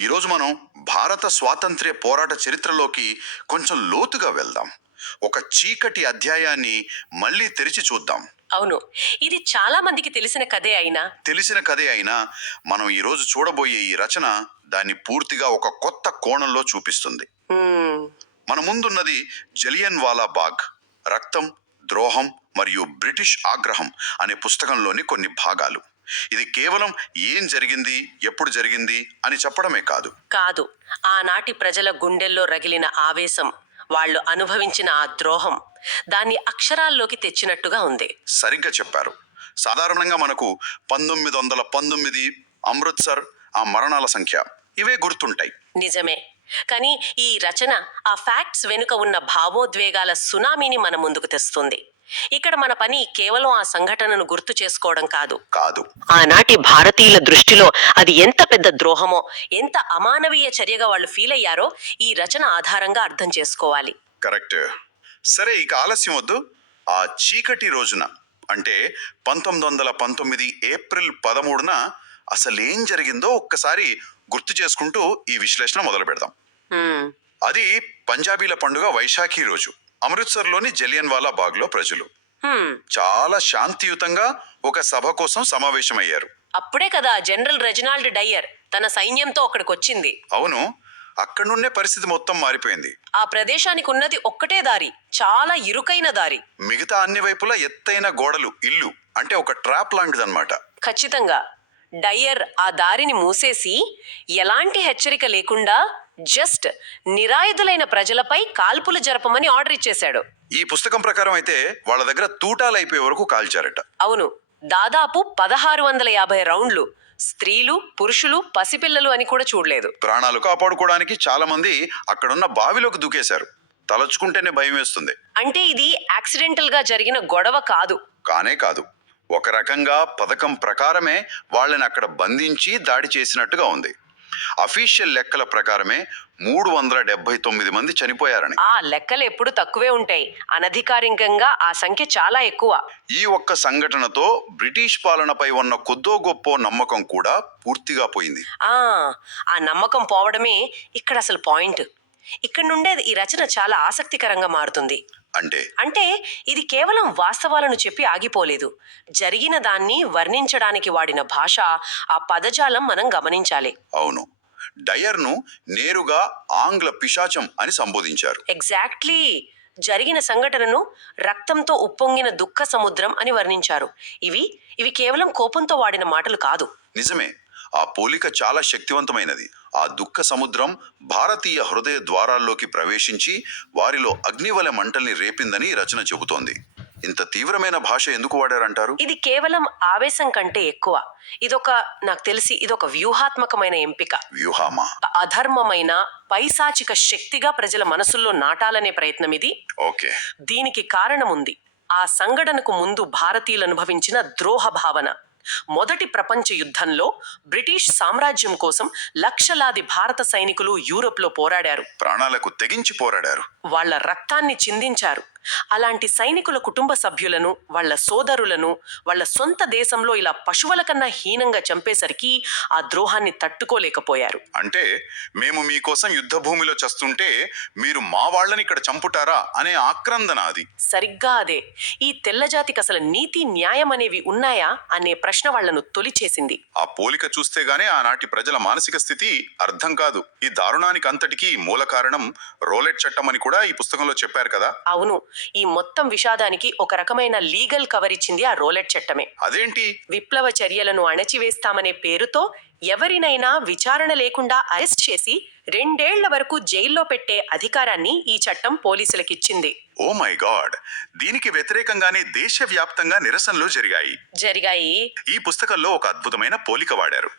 ఈరోజు మనం భారత స్వాతంత్ర్య పోరాట చరిత్రలోకి కొంచెం లోతుగా వెళ్దాం. ఒక చీకటి అధ్యాయాన్ని మళ్ళీ తెరిచి చూద్దాం. అవును. ఇది చాలా మందికి తెలిసిన కథే అయినా. తెలిసిన కథే అయినా మనం ఈరోజు చూడబోయే ఈ రచన దాన్ని పూర్తిగా ఒక కొత్త కోణంలో చూపిస్తుంది. మ్మ్, మన ముందున్నది జలియన్ వాలా బాగ్. రక్తం ద్రోహం మరియు బ్రిటిష్ ఆగ్రహం అనే పుస్తకంలోని కొన్ని భాగాలు. ఇది కేవలం ఏం జరిగింది ఎప్పుడు జరిగింది అని చెప్పడమే కాదు. కాదు. ఆనాటి ప్రజల గుండెల్లో రగిలిన ఆవేశం వాళ్ళు అనుభవించిన ఆ ద్రోహం దాన్ని అక్షరాల్లోకి తెచ్చినట్టుగా ఉంది. సరిగ్గా చెప్పారు. సాధారణంగా మనకు పంతొమ్మిది వందల పంతొమ్మిది అమృత్సర్ ఆ మరణాల సంఖ్య ఇవే గుర్తుంటాయి. నిజమే. కానీ ఈ రచన ఆ ఫ్యాక్ట్స్ వెనుక ఉన్న భావోద్వేగాల సునామీని మన ముందుకు తెస్తుంది. ఇక్కడ మన పని కేవలం ఆ సంఘటనను గుర్తు చేసుకోవడం కాదు. కాదు. ఆనాటి భారతీయుల దృష్టిలో అది ఎంత పెద్ద ద్రోహమో ఎంత అమానవీయ చర్యగా వాళ్ళు ఫీల్ అయ్యారో ఈ రచన ఆధారంగా అర్థం చేసుకోవాలి. కరెక్ట్. సరే ఇక ఆలస్యం వద్దు. ఆ చీకటి రోజున అంటే పంతొమ్మిది వందల పంతొమ్మిది ఏప్రిల్ పదమూడున అసలేం జరిగిందో ఒక్కసారి గుర్తు చేసుకుంటూ ఈ విశ్లేషణ మొదలు పెడదాం. అది పంజాబీల పండుగ వైశాఖి రోజు అమృత్సర్లోని జలియన్ వాలా బాగ్లో ప్రజలు. చాలా శాంతియుతంగా ఒక సభ కోసం సమావేశమయ్యారు. అప్పుడే కదా జనరల్ రెజినాల్డ్ డయ్యర్ తన సైన్యంతో అక్కడికి వచ్చింది అవును అక్కడి నుండే పరిస్థితి మొత్తం మారిపోయింది. ఆ ప్రదేశానికి ఉన్నది ఒక్కటే దారి చాలా ఇరుకైన దారి. మిగతా అన్ని వైపులా ఎత్తైన గోడలు ఇల్లు అంటే ఒక ట్రాప్ లాంటిదన్నమాట. ఖచ్చితంగా. డయ్యర్ ఆ దారిని మూసేసి ఎలాంటి హెచ్చరిక లేకుండా జస్ట్ నిరాయుధులైన ప్రజలపై కాల్పులు జరపమని ఆర్డర్ ఇచ్చేశాడు. ఈ పుస్తకం ప్రకారం అయితే వాళ్ళ దగ్గర తూటాలు అయిపోయే వరకు కాల్చారట. అవును దాదాపు పదహారు వందల యాభై రౌండ్లు స్త్రీలు పురుషులు పసిపిల్లలు అని కూడా చూడలేదు. ప్రాణాలు కాపాడుకోవడానికి చాలా మంది అక్కడున్న బావిలోకి దూకేశారు. తలచుకుంటేనే భయం వేస్తుంది. అంటే ఇది యాక్సిడెంటల్గా జరిగిన గొడవ కాదు. కానే కాదు. ఒక రకంగా పథకం ప్రకారమే వాళ్ళని అక్కడ బంధించి దాడి చేసినట్టుగా ఉంది. అఫీషియల్ లెక్కల ప్రకారమే మూడు వందల డెబ్బై తొమ్మిది మంది చనిపోయారని. ఆ లెక్కలు ఎప్పుడు తక్కువే ఉంటాయి. అనధికారికంగా ఆ సంఖ్య చాలా ఎక్కువ. ఈ ఒక్క సంఘటనతో బ్రిటిష్ పాలనపై ఉన్న కొద్దో గొప్ప నమ్మకం కూడా పూర్తిగా పోయింది. ఆ ఆ నమ్మకం పోవడమే ఇక్కడ అసలు పాయింట్. ఇక్కడ నుండే ఈ రచన చాలా ఆసక్తికరంగా మారుతుంది. అంటే? అంటే ఇది కేవలం వాస్తవాలను చెప్పి ఆగిపోలేదు. జరిగిన దాన్ని వర్ణించడానికి వాడిన భాష ఆ పదజాలం మనం గమనించాలి. అవును. డయర్ను నేరుగా ఆంగ్ల పిశాచం అని సంబోధించారు. ఎగ్జాక్ట్లీ. జరిగిన సంఘటనను రక్తంతో ఉప్పొంగిన దుఃఖ సముద్రం అని వర్ణించారు. ఇవి ఇవి కేవలం కోపంతో వాడిన మాటలు కాదు. నిజమే. ఆ పోలిక చాలా శక్తివంతమైనది. ఆ దుఃఖ సముద్రం భారతీయ హృదయ ద్వారాల్లోకి ప్రవేశించి వారిలో అగ్నివల మంటల్ని రేపిందని రచన చెబుతోంది. ఇంత తీవ్రమైన భాష ఎందుకు వాడారంటారు? ఇది కేవలం ఆవేశం కంటే ఎక్కువ. ఇదొక నాకు తెలిసి ఇదొక వ్యూహాత్మకమైన ఎంపిక. వ్యూహామా? అధర్మమైన పైశాచిక శక్తిగా ప్రజల మనసుల్లో నాటాలనే ప్రయత్నం ఇది. ఓకే. దీనికి కారణం ఉంది ఆ సంఘటనకు ముందు భారతీయులు అనుభవించిన ద్రోహ భావన. మొదటి ప్రపంచ యుద్ధంలో బ్రిటిష్ సామ్రాజ్యం కోసం లక్షలాది భారత సైనికులు యూరోప్లో పోరాడారు. ప్రాణాలకు తెగించి పోరాడారు. వాళ్ళ రక్తాన్ని చిందించారు. అలాంటి సైనికుల కుటుంబ సభ్యులను వాళ్ళ సోదరులను వాళ్ళ సొంత దేశంలో ఇలా పశువుల కన్నా హీనంగా చంపేసరికి ఆ ద్రోహాన్ని తట్టుకోలేకపోయారు. అంటే మేము మీకోసం యుద్ధ భూమిలో చస్తుంటే మీరు మా వాళ్ళని ఇక్కడ చంపుటారా అనే ఆక్రందన అది. సరిగ్గా అదే. ఈ తెల్లజాతికి అసలు నీతి న్యాయం అనేవి ఉన్నాయా అనే ప్రశ్న వాళ్ళను తొలిచేసింది. ఆ పోలిక చూస్తే గానీ ఆనాటి ప్రజల మానసిక స్థితి అర్థం కాదు. ఈ దారుణానికి అంతటికీ మూల కారణం రోలెట్ చట్టం అని కూడా ఈ పుస్తకంలో చెప్పారు కదా? అవును. ఈ మొత్తం విషాదానికి ఒక రకమైన లీగల్ కవర్ ఇచ్చింది ఆ రోలెట్ చట్టమే. అదేంటి? విప్లవ చర్యలను అణచివేస్తామనే పేరుతో ఎవరినైనా విచారణ లేకుండా అరెస్ట్ చేసి రెండేళ్ళ వరకు జైల్లో పెట్టే అధికారాన్ని ఈ చట్టం పోలీసులకిచ్చింది. Oh my God! దీనికి వ్యతిరేకంగానే దేశవ్యాప్తంగా నిరసనలు జరిగాయి. జరిగాయి. ఈ పుస్తకంలో ఒక అద్భుతమైన పోలిక వాడారు.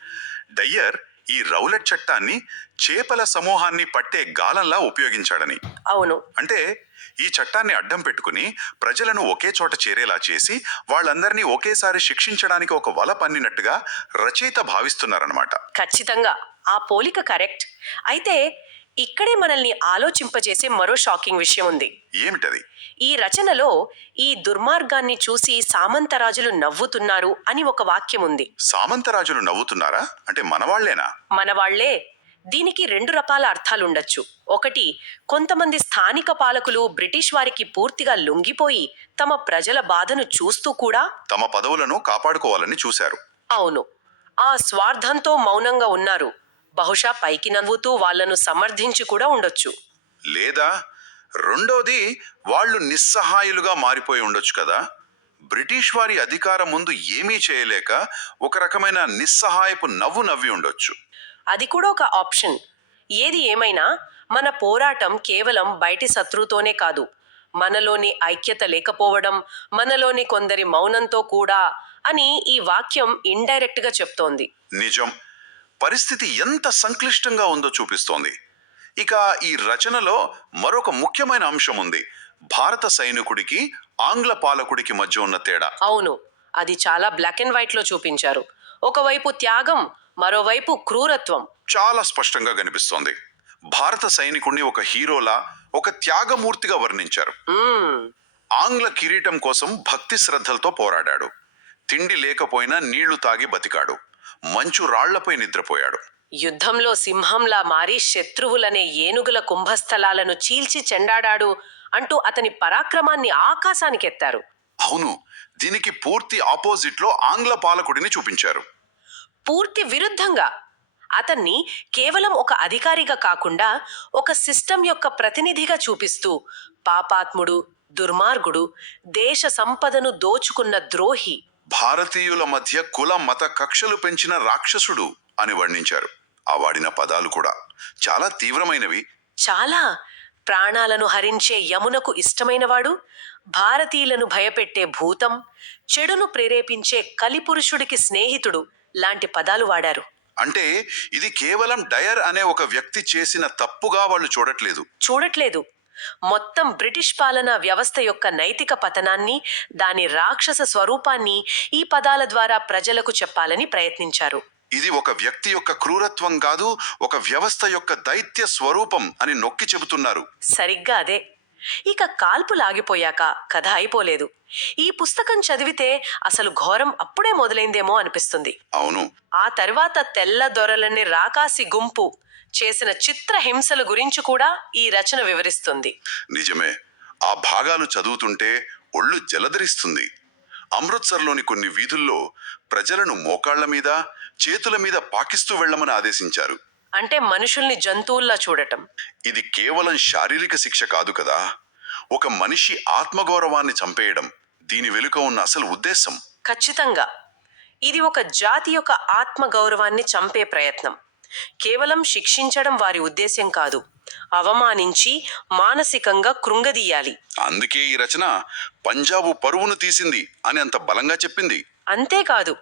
డయ్యర్ ఈ రౌలెట్ చట్టాన్ని చేపల సమూహాన్ని పట్టే గాలంలా ఉపయోగించాడని. అవును. అంటే ఈ చట్టాన్ని అడ్డం పెట్టుకుని ప్రజలను ఒకే చోట చేరేలా చేసి వాళ్ళందరినీ ఒకేసారి శిక్షించడానికి ఒక వల పన్నినట్టుగా రచయిత భావిస్తున్నారన్నమాట. ఖచ్చితంగా. ఆ పోలిక కరెక్ట్. అయితే ఇక్కడే మనల్ని ఆలోచింపజేసే మరో షాకింగ్ విషయం ఉంది. ఏమిటది? ఈ రచనలో ఈ దుర్మార్గాన్ని చూసి సామంతరాజులు నవ్వుతున్నారు అని ఒక వాక్యం ఉంది. సామంతరాజులు నవ్వుతున్నారా? అంటే మనవాళ్ళేనా? మన వాళ్ళే దీనికి రెండు రకాల అర్థాలుండొచ్చు. ఒకటి కొంతమంది స్థానిక పాలకులు బ్రిటిష్ వారికి పూర్తిగా లొంగిపోయి తమ ప్రజల బాధను చూస్తూ కూడా తమ పదవులను కాపాడుకోవాలని చూశారు. అవును. ఆ స్వార్థంతో మౌనంగా ఉన్నారు. బహుశా పైకి నవ్వుతూ వాళ్ళను సమర్థించి కూడా ఉండొచ్చు. లేదా రెండోది వాళ్ళు నిస్సహాయులుగా మారిపోయి ఉండొచ్చు కదా. బ్రిటిష్ వారి అధికారం ముందు ఏమీ చేయలేక ఒక రకమైన నిస్సహాయపు నవ్వు నవ్వి ఉండొచ్చు. అది కూడా ఒక ఆప్షన్. ఏది ఏమైనా మన పోరాటం కేవలం బయటి శత్రువుతోనే కాదు. మనలోని ఐక్యత లేకపోవడం మనలోని కొందరి మౌనంతో కూడా అని ఈ వాక్యం ఇండైరెక్ట్గా చెప్తోంది. నిజం. పరిస్థితి ఎంత సంక్లిష్టంగా ఉందో చూపిస్తోంది. ఇక ఈ రచనలో మరొక ముఖ్యమైన అంశం ఉంది. భారత సైనికుడికి ఆంగ్ల పాలకుడికి మధ్య ఉన్న తేడా. అవును అది చాలా బ్లాక్ అండ్ వైట్లో చూపించారు. ఒకవైపు త్యాగం మరోవైపు క్రూరత్వం. చాలా స్పష్టంగా కనిపిస్తోంది. భారత సైనికుడిని ఒక హీరోలా ఒక త్యాగమూర్తిగా వర్ణించారు. ఆంగ్ల కిరీటం కోసం భక్తి శ్రద్ధలతో పోరాడాడు. తిండి లేకపోయినా నీళ్ళు తాగి బతికాడు. మంచు రాళ్ళపై నిద్రపోయాడు. యుద్ధంలో సింహంలా మారి శత్రువులనే ఏనుగుల కుంభస్థలాలను చీల్చి చెండాడాడు అంటూ అతని పరాక్రమాన్ని ఆకాశానికెత్తారు. అవును దీనికి పూర్తి ఆపోజిట్లో ఆంగ్ల పాలకుడిని చూపించారు. పూర్తి విరుద్ధంగా అతన్ని కేవలం ఒక అధికారిగా కాకుండా ఒక సిస్టమ్ యొక్క ప్రతినిధిగా చూపిస్తూ పాపాత్ముడు దుర్మార్గుడు దేశ సంపదను దోచుకున్న ద్రోహి. భారతీయుల మధ్య కుల మత కక్షలు పెంచిన రాక్షసుడు అని వర్ణించారు. ఆ వాడిన పదాలు కూడా చాలా తీవ్రమైనవి. చాలా. ప్రాణాలను హరించే యమునకు ఇష్టమైనవాడు భారతీయులను భయపెట్టే భూతం చెడును ప్రేరేపించే కలిపురుషుడికి స్నేహితుడు లాంటి పదాలు వాడారు. అంటే ఇది కేవలం డయర్ అనే ఒక వ్యక్తి చేసిన తప్పుగా వాళ్ళు చూడట్లేదు. చూడట్లేదు. మొత్తం బ్రిటిష్ పాలనా వ్యవస్థ యొక్క నైతిక పతనాన్ని దాని రాక్షస స్వరూపాన్ని ఈ పదాల ద్వారా ప్రజలకు చెప్పాలని ప్రయత్నించారు. ఇది ఒక వ్యక్తి యొక్క క్రూరత్వం కాదు ఒక వ్యవస్థ యొక్క దైత్య స్వరూపం అని నొక్కి చెబుతున్నారు. సరిగ్గా అదే. ఇక కాల్పులు ఆగిపోయాక కథ అయిపోలేదు. ఈ పుస్తకం చదివితే అసలు ఘోరం అప్పుడే మొదలైందేమో అనిపిస్తుంది. అవును. ఆ తర్వాత తెల్ల దొరలని రాకాసి గుంపు చేసిన చిత్ర హింసల గురించి కూడా ఈ రచన వివరిస్తుంది. నిజమే. ఆ భాగాలు చదువుతుంటే ఒళ్ళు జలధరిస్తుంది. అమృత్సర్లోని కొన్ని వీధుల్లో ప్రజలను మోకాళ్ళ మీద చేతుల మీద పాకిస్తూ వెళ్ళమని ఆదేశించారు. అంటే మనుషుల్ని జంతువుల్లా చూడటం. ఇది కేవలం శారీరక శిక్ష కాదు కదా. ఒక మనిషి ఆత్మగౌరవాన్ని చంపేయడం దీని వెనుక ఉన్న అసలు ఉద్దేశం? ఖచ్చితంగా. ఇది ఒక జాతి యొక్క ఆత్మ గౌరవాన్ని చంపే ప్రయత్నం. కేవలం శిక్షించడం వారి ఉద్దేశ్యం కాదు. అవమానించి మానసికంగా కృంగదీయాలి. అందుకే ఈ రచన పంజాబు పరువును తీసింది అని అంత బలంగా చెప్పింది. అంతేకాదు.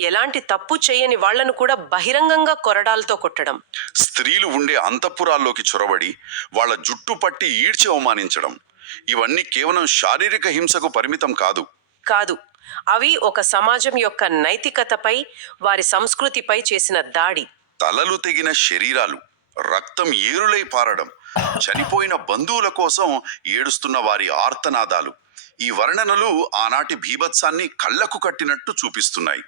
ఎలాంటి తప్పు చేయని వాళ్ళను కూడా బహిరంగంగా కొరడాలతో కొట్టడం. స్త్రీలు ఉండే అంతఃపురాల్లోకి చొరబడి వాళ్ళ జుట్టు పట్టి ఈడ్చి అవమానించడం. ఇవన్నీ కేవలం శారీరక హింసకు పరిమితం కాదు. కాదు. అవి ఒక సమాజం యొక్క నైతికతపై వారి సంస్కృతిపై చేసిన దాడి. తలలు తెగిన శరీరాలు రక్తం ఏరులై పారడం. చనిపోయిన బంధువుల కోసం ఏడుస్తున్న వారి ఆర్తనాదాలు ఈ వర్ణనలు ఆనాటి భీభత్సాన్ని కళ్ళకు కట్టినట్టు చూపిస్తున్నాయి.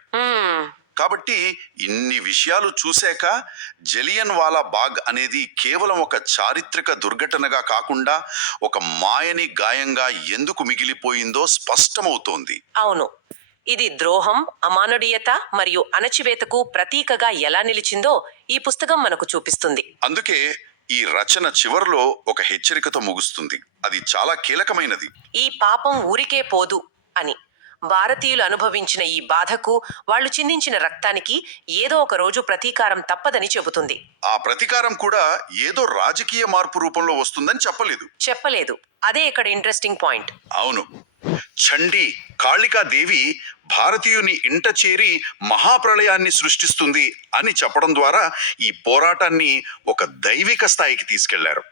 కాబట్టి ఇన్ని విషయాలు చూశాక జలియన్ వాలా బాగ్ అనేది కేవలం ఒక చారిత్రక దుర్ఘటనగా కాకుండా ఒక మాయని గాయంగా ఎందుకు మిగిలిపోయిందో స్పష్టమవుతోంది. అవును. ఇది ద్రోహం అమానుడీయత మరియు అణచివేతకు ప్రతీకగా ఎలా నిలిచిందో ఈ పుస్తకం మనకు చూపిస్తుంది. అందుకే ఈ రచన చివరిలో ఒక హెచ్చరికతో ముగుస్తుంది. అది చాలా కీలకమైనది. ఈ పాపం ఊరికే పోదు అని. భారతీయులు అనుభవించిన ఈ బాధకు వాళ్ళు చిందించిన రక్తానికి ఏదో ఒక రోజు ప్రతీకారం తప్పదని చెబుతుంది. ఆ ప్రతీకారం కూడా ఏదో రాజకీయ మార్పు రూపంలో వస్తుందని చెప్పలేదు. చెప్పలేదు. అదే ఇక్కడ ఇంట్రెస్టింగ్ పాయింట్. అవును. చండి కాళికాదేవి భారతీయుని ఇంట చేరి మహాప్రళయాన్ని సృష్టిస్తుంది అని చెప్పడం ద్వారా ఈ పోరాటాన్ని ఒక దైవిక స్థాయికి తీసుకెళ్ళారు.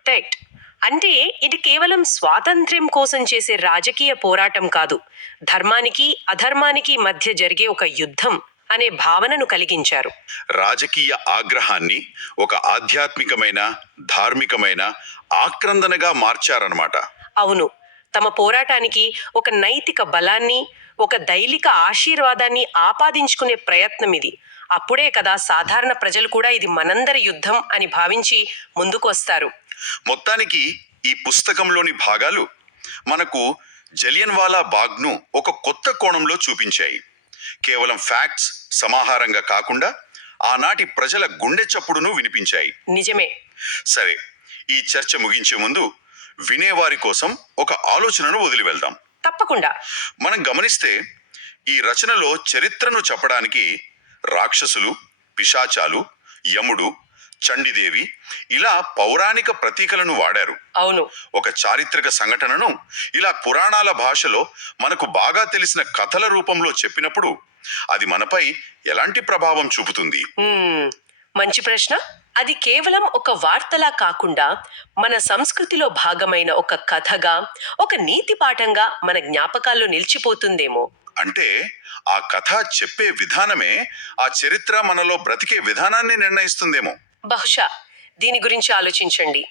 అంటే ఇది కేవలం స్వాతంత్ర్యం కోసం చేసే రాజకీయ పోరాటం కాదు. ధర్మానికి అధర్మానికి మధ్య జరిగే ఒక యుద్ధం అనే భావనను కలిగించారు. రాజకీయ ఆగ్రహాన్ని ఒక ఆధ్యాత్మికమైన ధార్మికమైన ఆక్రందనగా మార్చారన్నమాట. అవును. తమ పోరాటానికి ఒక నైతిక బలాన్ని ఒక దైలిక ఆశీర్వాదాన్ని ఆపాదించుకునే ప్రయత్నం ఇది. అప్పుడే కదా సాధారణ ప్రజలు కూడా ఇది మనందరి యుద్ధం అని భావించి ముందుకు వస్తారు. మొత్తానికి ఈ పుస్తకంలోని భాగాలు మనకు జలియన్ వాలా బాగ్ను ఒక కొత్త కోణంలో చూపించాయి. కేవలం ఫ్యాక్ట్స్ సమాహారంగా కాకుండా ఆనాటి ప్రజల గుండె చప్పుడును వినిపించాయి. నిజమే. సరే ఈ చర్చ ముగించే ముందు వినేవారి కోసం ఒక ఆలోచనను వదిలి వెళ్దాం. తప్పకుండా. మనం గమనిస్తే ఈ రచనలో చరిత్రను చెప్పడానికి రాక్షసులు పిశాచాలు యముడు చండిదేవి ఇలా పౌరాణిక ప్రతీకలను వాడారు. అవును. ఒక చారిత్రక సంఘటనను ఇలా పురాణాల భాషలో మనకు బాగా తెలిసిన కథల రూపంలో చెప్పినప్పుడు అది మనపై ఎలాంటి ప్రభావం చూపుతుంది? మంచి ప్రశ్న. అది కేవలం ఒక వార్తలా కాకుండా మన సంస్కృతిలో భాగమైన ఒక కథగా ఒక నీతి పాఠంగా మన జ్ఞాపకాల్లో నిలిచిపోతుందేమో. అంటే ఆ కథ చెప్పే విధానమే ఆ చరిత్ర మనలో బ్రతికే విధానాన్ని నిర్ణయిస్తుందేమో. బహుశా దీని గురించి ఆలోచించండి.